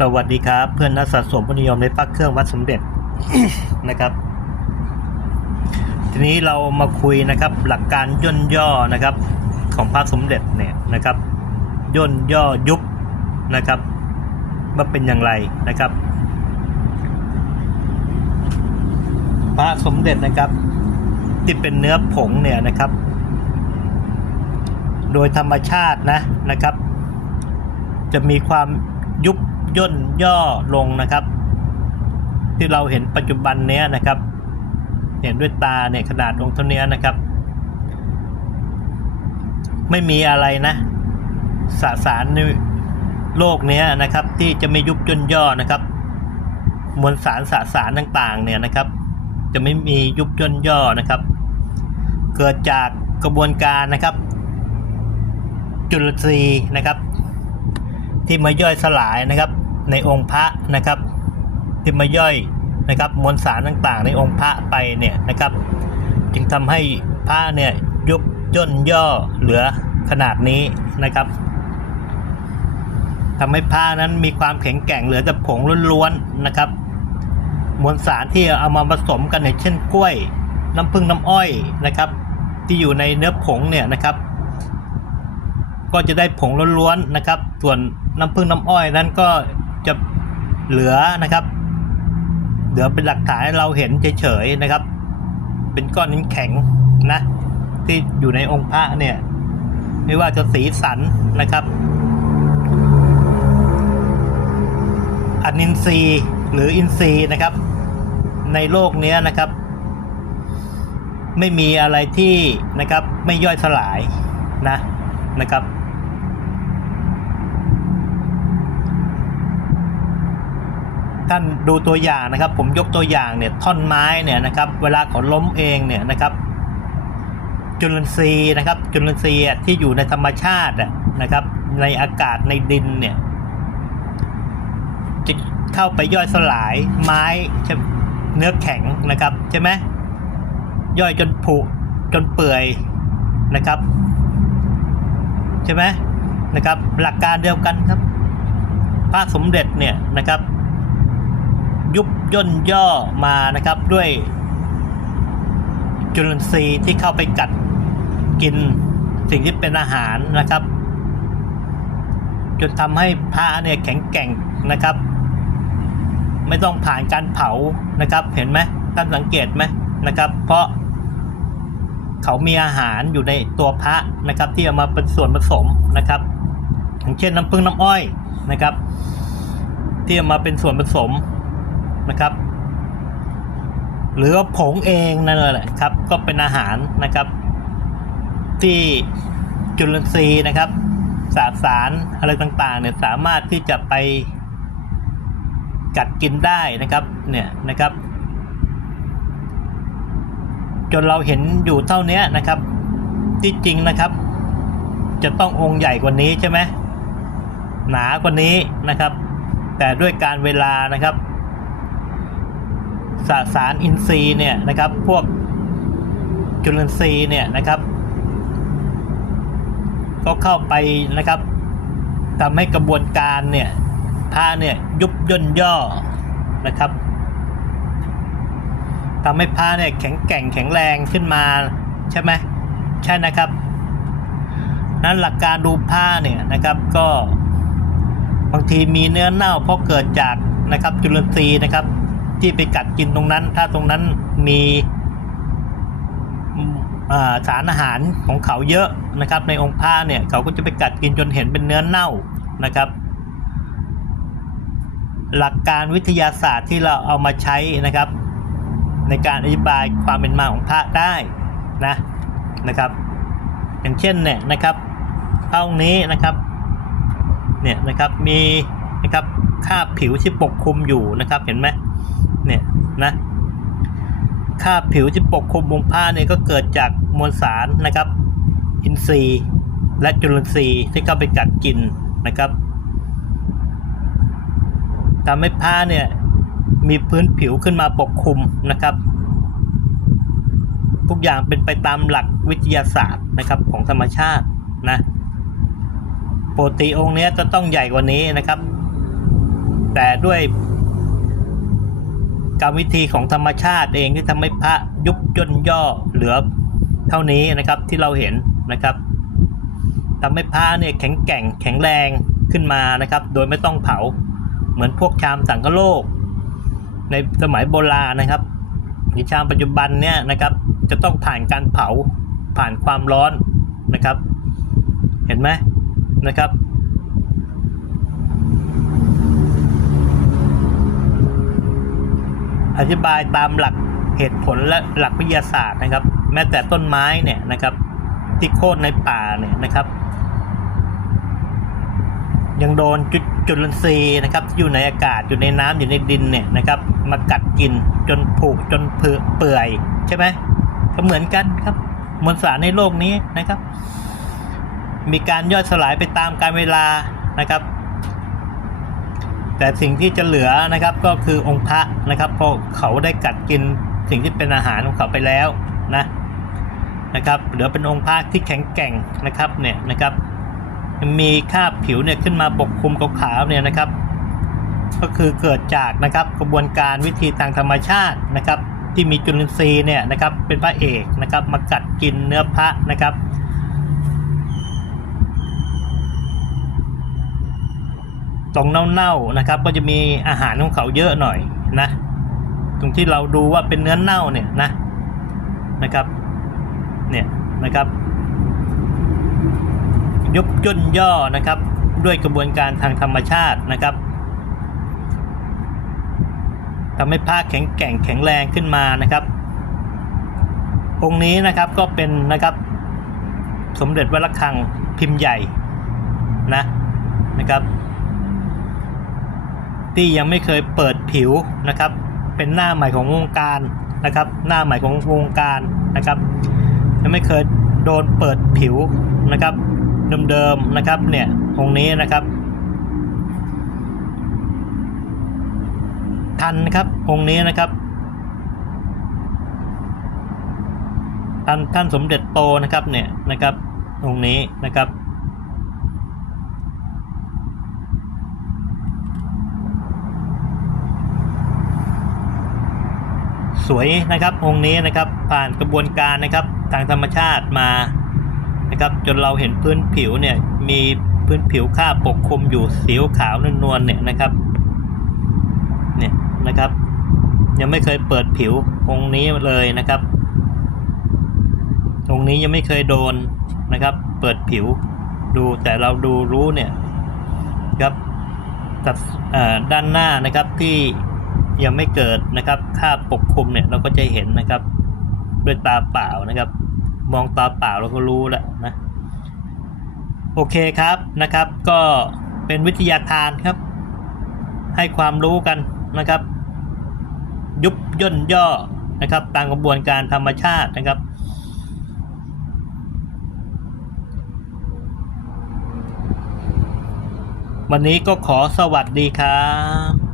สวัสดีครับ เพื่อนนักสะสมผู้นิยมในพระเครื่องวัดสมเด็จนะครับ ทีนี้เรามาคุยนะครับหลักการย่นย่อนะครับของพระสมเด็จเนี่ยนะครับ ย่นย่อยุบนะครับว่าเป็นอย่างไรนะครับ พระสมเด็จนะครับ ที่เป็นเนื้อผงเนี่ยนะครับ โดยธรรมชาตินะนะครับ จะมีความ ยุบย่นย่อลงนะครับ ที่เราเห็นปัจจุบันเนี้ยนะครับ เห็นด้วยตาเนี่ยขนาดองค์เท่านี้นะครับ ไม่มีอะไรนะสสารในโลกเนี้ยนะครับ ที่จะไม่ยุบย่นย่อนะครับ มวลสารสสารต่างๆ เนี่ยนะครับ จะไม่มียุบย่นย่อนะครับ เกิดจากกระบวนการนะครับ จุลทรีย์นะครับ ที่มาย่อยสลายนะครับ ในองค์พระนะครับ ที่มาย่อยนะครับมวลสารต่างๆ ในองค์พระไปเนี่ยนะครับ จึงทำให้พระเนี่ยยุบย่นย่อเหลือขนาดนี้นะครับทำให้ผ้านั้นมีความแข็งแกร่งเหลือแต่ผงล้วนๆนะครับ มวลสารที่เอามาผสมกันเนี่ยเช่นกล้วย น้ำผึ้งน้ำอ้อยนะครับ ที่อยู่ในเนื้อผงเนี่ยนะครับ ก็จะได้ผงล้วนๆนะครับ ส่วน น้ำผึ้งน้ำอ้อยนั้นก็จะเหลือนะครับ เหลือเป็นหลักฐานให้เราเห็นเฉยๆนะครับ เป็นก้อนนิ้นแข็งนะ ที่อยู่ในองค์พระเนี่ย ไม่ว่าจะสีสันนะครับอนินทรีย์หรืออินทรีย์นะครับ ในโลกนี้นะครับ ไม่มีอะไรที่นะครับไม่ย่อยสลายนะนะครับ ท่านดูตัวอย่างนะครับ ผมยกตัวอย่างเนี่ยท่อนไม้เนี่ยนะครับ เวลาเขาล้มเองเนี่ยนะครับจุลินทรีย์นะครับจุลินทรีย์ที่อยู่ในธรรมชาติอะนะครับ ในอากาศในดินเนี่ยจะเข้าไปย่อยสลายไม้เนื้อแข็งนะครับใช่ไหมย่อยจนผุจนเปื่อยนะครับใช่ไหมนะครับ หลักการเดียวกันครับพระสมเด็จเนี่ยนะครับ ยุบย่นย่อมานะครับด้วยจุลินทรีย์ที่เข้าไปกัดกินสิ่งที่เป็นอาหารนะครับจนทำให้พระเนี่ยแข็งแกร่งนะครับ ไม่ต้องผ่านการเผานะครับเห็นไหมท่านสังเกตไหมนะครับ เพราะเขามีอาหารอยู่ในตัวพระนะครับ ที่เอามาเป็นส่วนผสมนะครับอย่างเช่นน้ำผึ้งน้ำอ้อยนะครับ ที่เอามาเป็นส่วนผสม นะครับ หรือว่าผงเองนั่นแหละครับ ก็เป็นอาหารนะครับ ที่จุลินทรีย์นะครับ สารสารอะไรต่างๆเนี่ยสามารถที่จะไปกัดกินได้นะครับเนี่ยนะครับ จนเราเห็นอยู่เท่านี้นะครับ ที่จริงนะครับ จะต้ององค์ใหญ่กว่านี้ใช่ไหมหนากว่านี้นะครับ แต่ด้วยการเวลานะครับ สสารอินทรีย์เนี่ยนะครับ พวกจุลินทรีย์เนี่ยนะครับ ก็เข้าไปนะครับทำให้กระบวนการเนี่ยผ้าเนี่ยยุบย่นย่อนะครับทำให้ผ้าเนี่ยแข็งแกร่งแข็งแรงขึ้นมาใช่ไหมใช่นะครับ นั้นหลักการดูผ้าเนี่ยนะครับก็บางทีมีเนื้อเน่าเพราะเกิดจากนะครับจุลินทรีย์นะครับ ที่ไปกัดกินตรงนั้น ถ้าตรงนั้นมีสารอาหารของเขาเยอะนะครับ ในองค์ผ้าเนี่ยเขาก็จะไปกัดกินจนเห็นเป็นเนื้อเน่านะครับ หลักการวิทยาศาสตร์ที่เราเอามาใช้นะครับ ในการอธิบายความเป็นมาของพระได้นะนะครับ อย่างเช่นเนี่ยนะครับพระองนี้นะครับเนี่ยนะครับมีนะครับคราบผิวที่ปกคลุมอยู่นะครับเห็นไหม นี่ยนะคราบผิวที่ปกคลุมวงผ้าเนี่ยก็เกิดจากมวลสารนะครับ อินทรีย์และจุลินทรีย์ที่เข้าไปกัดกินนะครับทำให้ผ้าเนี่ยมีพื้นผิวขึ้นมาปกคลุมนะครับ ทุกอย่างเป็นไปตามหลักวิทยาศาสตร์นะครับของธรรมชาตินะโปกติองค์เนี้ยจะต้องใหญ่กว่านี้นะครับ แต่ด้วย กรรมวิธีของธรรมชาติเองที่ทำให้พระยุบย่นย่อเหลือเท่านี้นะครับที่เราเห็นนะครับทำให้พระเนี่ยแข็งแกร่งแข็งแรงขึ้นมานะครับ โดยไม่ต้องเผาเหมือนพวกชามสังฆโลก ในสมัยโบราณนะครับหรือชามปัจจุบันเนี่ยนะครับจะต้องผ่านการเผาผ่านความร้อนนะครับ เห็นไหมนะครับ อธิบายตามหลักเหตุผลและหลักวิทยาศาสตร์นะครับ แม้แต่ต้นไม้เนี่ยนะครับที่โค่นในป่าเนี่ยนะครับ ยังโดนจุดจุลินทรีย์นะครับที่อยู่ในอากาศอยู่ในน้ำอยู่ในดินเนี่ยนะครับ มากัดกินจนผุจนเปื่อเปื่อยใช่ไหมก็เหมือนกันครับมวลสารในโลกนี้นะครับ มีการย่อยสลายไปตามกาลเวลานะครับ แต่สิ่งที่จะเหลือนะครับก็คือองค์พระนะครับเพราะเขาได้กัดกินสิ่งที่เป็นอาหารของเขาไปแล้วนะนะครับเหลือเป็นองค์พระที่แข็งแกร่งนะครับเนี่ยนะครับมีคราบผิวเนี่ยขึ้นมาปกคลุมขาวๆเนี่ยนะครับ ก็คือเกิดจากนะครับกระบวนการวิธีทางธรรมชาตินะครับ ที่มีจุลินทรีย์เนี่ยนะครับเป็นพระเอกนะครับมากัดกินเนื้อพระนะครับ ตรงเน่าๆนะครับ ก็จะมีอาหารของเขาเยอะหน่อยนะ ตรงที่เราดูว่าเป็นเนื้อเน่าเนี่ยนะนะครับ เนี่ยนะครับ ยุบย่นย่อนะครับ ด้วยกระบวนการทางธรรมชาตินะครับทำให้ผ้าแข็งแกร่งแข็งแรงขึ้นมานะครับองค์นี้นะครับก็เป็นนะครับสมเด็จวัดระฆังพิมพ์ใหญ่นะนะครับ ที่ยังไม่เคยเปิดผิวนะครับ เป็นหน้าใหม่ของวงการนะครับ หน้าใหม่ของวงการนะครับ ยังไม่เคยโดนเปิดผิวนะครับเดิมๆนะครับเนี่ยองนี้นะครับทันครับองค์นี้นะครับท่านท่านสมเด็จโตนะครับเนี่ยนะครับองค์นี้นะครับ ส วยนะครับองค์นี้นะครับผ่านกระบวนการนะครับทางธรรมชาติมานะครับจนเราเห็นพื้นผิวเนี่ยมีพื้นผิวค่าปกคลุมอยู่สีขาว นวลๆเนี่ยนะครับเนี่ยนะครับ ยังไม่เคยเปิดผิวองค์นี้เลยนะครับองค์นี้ยังไม่เคยโดนนะครับ เปิดผิวดูแต่เราดูรู้เนี่ยครับด้านหน้านะครับที่ ยังไม่เกิดนะครับคราบปกคลุมเนี่ยเราก็จะเห็นนะครับ ด้วยตาเปล่านะครับ มองตาเปล่าเราก็รู้แล้วนะโอเคครับนะครับ ก็เป็นวิทยาทานครับ ให้ความรู้กันนะครับ ยุบย่นย่อนะครับ ตามกระบวนการธรรมชาตินะครับวันนี้ก็ขอสวัสดีครับ